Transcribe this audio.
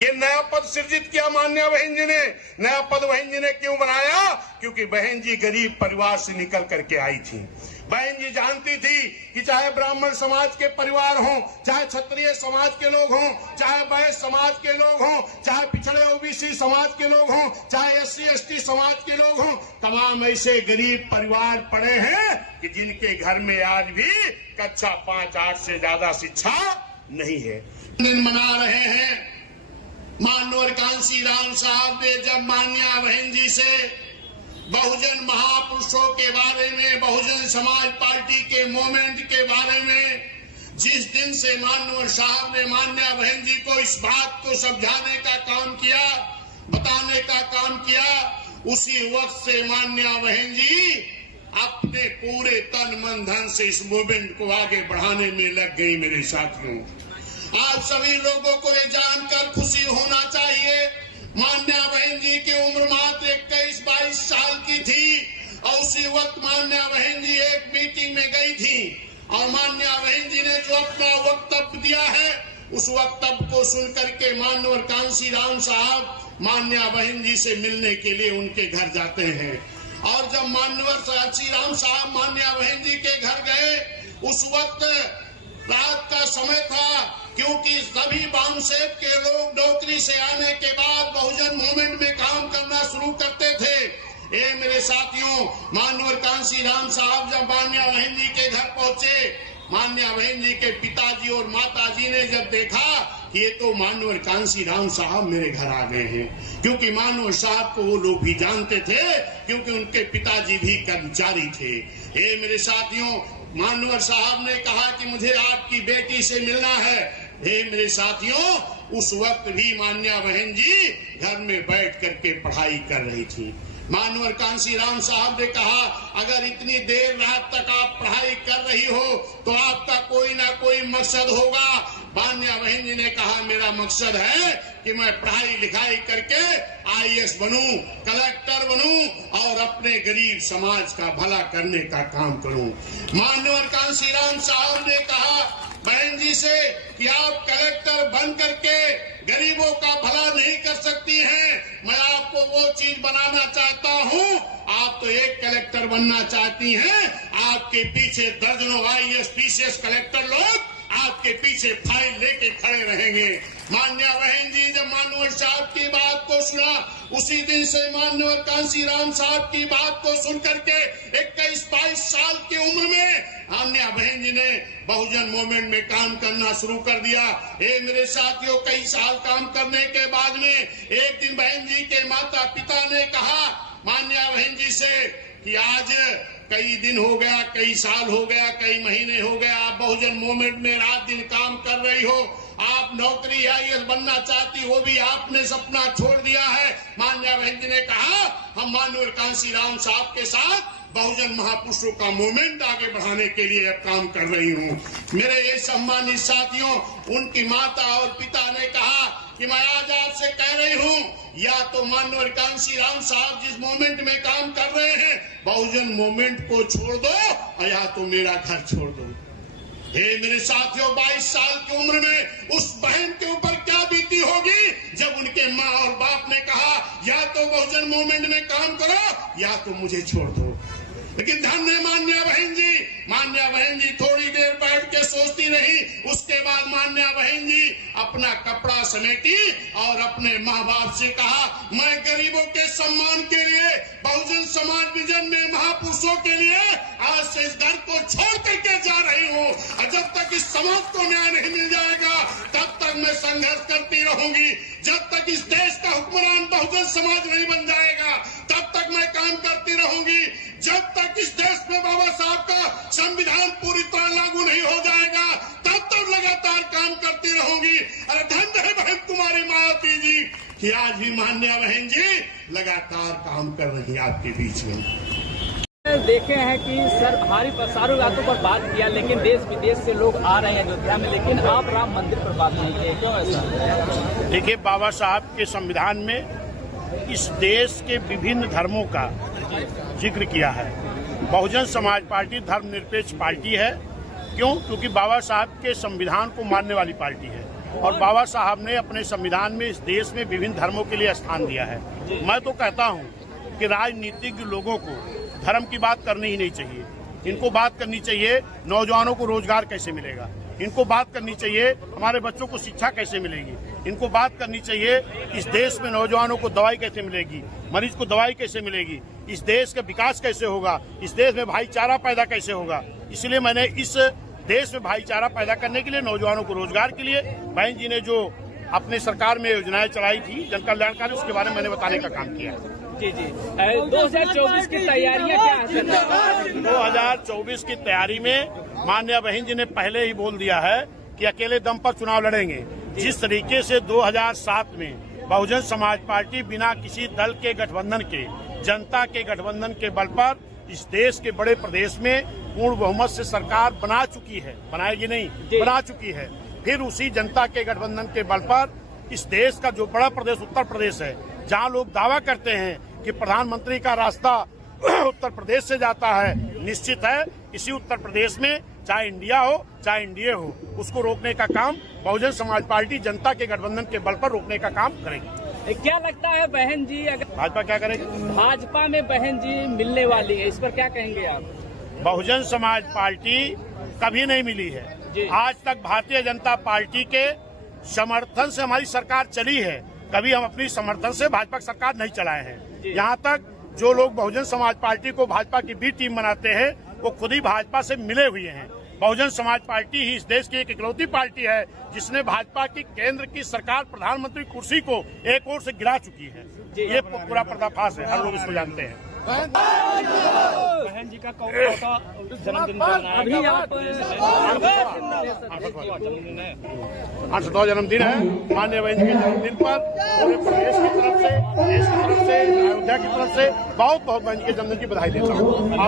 ये नया पद सृजित किया मान्या बहन जी ने। नया पद बहन जी ने क्यों बनाया? क्योंकि बहन जी गरीब परिवार से निकल करके आई थी। बहन जी जानती थी कि चाहे ब्राह्मण समाज के परिवार हों, चाहे क्षत्रिय समाज के लोग हों, चाहे वैश्य समाज के लोग हों, चाहे पिछड़े ओबीसी समाज के लोग हों, चाहे SC ST समाज के लोग हों, तमाम ऐसे गरीब परिवार पड़े हैं कि जिनके घर में आज भी कक्षा 5-8 से ज्यादा शिक्षा नहीं है। दिन मना रहे हैं। मानवर कांसी राम साहब ने जब मान्या बहन जी से बहुजन महापुरुषों के बारे में, बहुजन समाज पार्टी के मूवमेंट के बारे में जिस दिन से मानवर साहब ने मान्या बहन जी को इस बात को समझाने का काम किया, बताने का काम किया, उसी वक्त से मान्या बहन जी अपने पूरे तन मन धन से इस मूवमेंट को आगे बढ़ाने में लग गई। मेरे साथियों, आप सभी लोगों को ये जानकर खुशी होना चाहिए, मान्या बहन जी की उम्र मात्र 21-22 साल की थी और उसी वक्त मान्या बहन जी एक मीटिंग में गई थी और मान्या बहन जी ने जो अपना वक्तव्य दिया है, उस वक्तव्य को सुनकर के मानवर कांसी राम साहब मान्या बहन जी से मिलने के लिए उनके घर जाते हैं। और जब मानवर कांसी राम साहब मान्या बहन जी के घर गए, उस वक्त रात का समय था, क्योंकि सभी बामसेब के लोग नौकरी से आने के बाद बहुजन मूवमेंट में काम करना शुरू करते थे। मेरे साथियों, मानवर कांसी राम साहब जब मान्या बहन जी के घर पहुंचे, मान्या बहन जी के पिताजी और माताजी ने जब देखा कि ये तो मानवर कांसी राम साहब मेरे घर आ गए हैं, क्योंकि मानवर साहब को वो लोग भी जानते थे, क्योंकि उनके पिताजी भी कर्मचारी थे। मेरे साथियों, मानवर साहब ने कहा कि मुझे आपकी बेटी से मिलना है। मेरे साथियों, उस वक्त भी मान्या बहन जी घर में बैठ करके पढ़ाई कर रही थी। मानवर कांसी राम साहब ने कहा, अगर इतनी देर रात तक आप पढ़ाई कर रही हो तो आपका कोई ना कोई मकसद होगा। मान्या बहन जी ने कहा, मेरा मकसद है कि मैं पढ़ाई लिखाई करके IAS बनूं, कलेक्टर बनूं और अपने गरीब समाज का भला करने का काम करूं। मानवर कांसी राम साहब ने कहा बहन जी से कि आप कलेक्टर बन करके गरीबों का भला नहीं कर सकती हैं, मैं आपको वो चीज बनाना चाहता हूं। आप तो एक कलेक्टर बनना चाहती हैं, आपके पीछे दर्जनों IAS PCS कलेक्टर लोग आपके पीछे फाइल लेके खड़े रहेंगे। मान्या बहन जी जब मानवर साहब की बात को सुना, उसी दिन से मानवर कांसी राम साहब की बात को सुन करके 21-22 साल की उम्र में मान्या बहन जी ने बहुजन मूवमेंट में काम करना शुरू कर दिया। मेरे साथियों, कई साल काम करने के बाद में एक दिन बहन जी के माता पिता ने कहा मान्या बहन जी से कि आज कई दिन हो गया, कई साल हो गया, कई महीने हो गया, आप बहुजन मूवमेंट में रात दिन काम कर रही हो, आप नौकरी IAS बनना चाहती, वो भी आपने सपना छोड़ दिया है। मान्या बहन जी ने कहा, हम मानवर कांसी राम साहब के साथ बहुजन महापुरुषों का मूवमेंट आगे बढ़ाने के लिए अब काम कर रही हूँ। मेरे ये सम्मानित साथियों, उनकी माता और पिता ने कहा कि मैं आज आपसे कह रही हूँ, या तो मानवर कांसी राम साहब जिस मूवमेंट में काम कर रहे हैं, बहुजन मूवमेंट को छोड़ दो, और या तो मेरा घर छोड़ दो। मेरे साथियों, 22 साल की उम्र में उस बहन के ऊपर क्या बीती होगी जब उनके माँ और बाप ने कहा या तो बहुजन मूवमेंट में काम करो या तो मुझे छोड़ दो। लेकिन धन्य मान्या बहन जी, मान्या बहन जी थोड़ी देर बैठ के सोचती रही। उसके बाद मान्या बहन जी अपना कपड़ा समेटी और अपने माँ बाप से कहा, मैं गरीबों के सम्मान के लिए, बहुजन समाज विजन में महापुरुषों के लिए आज से इस घर को छोड़ करके जा रही हूँ। और जब तक इस समाज को न्याय नहीं मिल जाएगा तब तक मैं संघर्ष करती रहूंगी। जब तक इस देश का हुक्मरान बहुजन समाज नहीं बन जाएगा तब तक मैं काम करती रहूंगी। जब तक इस देश में बाबा साहब का संविधान पूरी तरह लागू नहीं हो जाएगा तब तक लगातार काम करती रहूंगी। अरे धन्य है बहन तुम्हारी माता जी कि आज भी मान्या बहन जी लगातार काम कर रही है आपके बीच में। देखे हैं कि सर हमारी सारी बातों पर बात किया, लेकिन देश विदेश से लोग आ रहे हैं अयोध्या में, लेकिन आप राम मंदिर पर बात नहीं किए, क्यों ऐसा? देखिए, बाबा साहब के संविधान में इस देश के विभिन्न धर्मों का जिक्र किया है। बहुजन समाज पार्टी धर्मनिरपेक्ष पार्टी है। क्यों? क्योंकि बाबा साहब के संविधान को मानने वाली पार्टी है। और बाबा साहब ने अपने संविधान में इस देश में विभिन्न धर्मों के लिए स्थान दिया है। मैं तो कहता हूँ कि राजनीतिज्ञ लोगों को धर्म की बात करनी ही नहीं चाहिए। इनको बात करनी चाहिए नौजवानों को रोजगार कैसे मिलेगा, इनको बात करनी चाहिए हमारे बच्चों को शिक्षा कैसे मिलेगी, इनको बात करनी चाहिए इस देश में नौजवानों को दवाई कैसे मिलेगी, मरीज को दवाई कैसे मिलेगी, इस देश का विकास कैसे होगा, इस देश में भाईचारा पैदा कैसे होगा। इसलिए मैंने इस देश में भाईचारा पैदा करने के लिए, नौजवानों को रोजगार के लिए बहन जी ने जो अपने सरकार में योजनाएं चलाई थी जन कल्याणकारी, उसके बारे में मैंने बताने का काम किया है। जी 2024 की तैयारियां क्या है? 2024 की तैयारी में माननीय बहन जी ने पहले ही बोल दिया है कि अकेले दम पर चुनाव लड़ेंगे। जिस तरीके से 2007 में बहुजन समाज पार्टी बिना किसी दल के गठबंधन के, जनता के गठबंधन के बल पर इस देश के बड़े प्रदेश में पूर्ण बहुमत से सरकार बना चुकी है, बनाएगी नहीं, बना चुकी है। फिर उसी जनता के गठबंधन के बल पर इस देश का जो बड़ा प्रदेश उत्तर प्रदेश है, जहां लोग दावा करते हैं कि प्रधानमंत्री का रास्ता उत्तर प्रदेश से जाता है, निश्चित है इसी उत्तर प्रदेश में चाहे इंडिया हो चाहे एनडीए हो, उसको रोकने का काम बहुजन समाज पार्टी जनता के गठबंधन के बल पर रोकने का काम करेगी। क्या लगता है बहन जी, अगर भाजपा क्या करेगी? भाजपा में बहन जी मिलने वाली है, इस पर क्या कहेंगे आप? बहुजन समाज पार्टी कभी नहीं मिली है। आज तक भारतीय जनता पार्टी के समर्थन से हमारी सरकार चली है, कभी हम अपनी समर्थन से भाजपा सरकार नहीं चलाए हैं। यहाँ तक जो लोग बहुजन समाज पार्टी को भाजपा की बी टीम बनाते हैं, वो खुद ही भाजपा से मिले हुए हैं। बहुजन समाज पार्टी ही इस देश की एक इकलौती पार्टी है जिसने भाजपा की केंद्र की सरकार प्रधानमंत्री कुर्सी को एक ओर से गिरा चुकी है। ये पूरा पर्दाफाश है, हर लोग इसको जानते हैं। बहन जी का जन्मदिन अभी आप 800वां जन्मदिन है। माननीय बहन जी के जन्मदिन पर पूरे प्रदेश की तरफ से, देश की तरफ से, अयोध्या की तरफ से बहुत बहुत बहन जी के जन्मदिन की बधाई देता हूँ।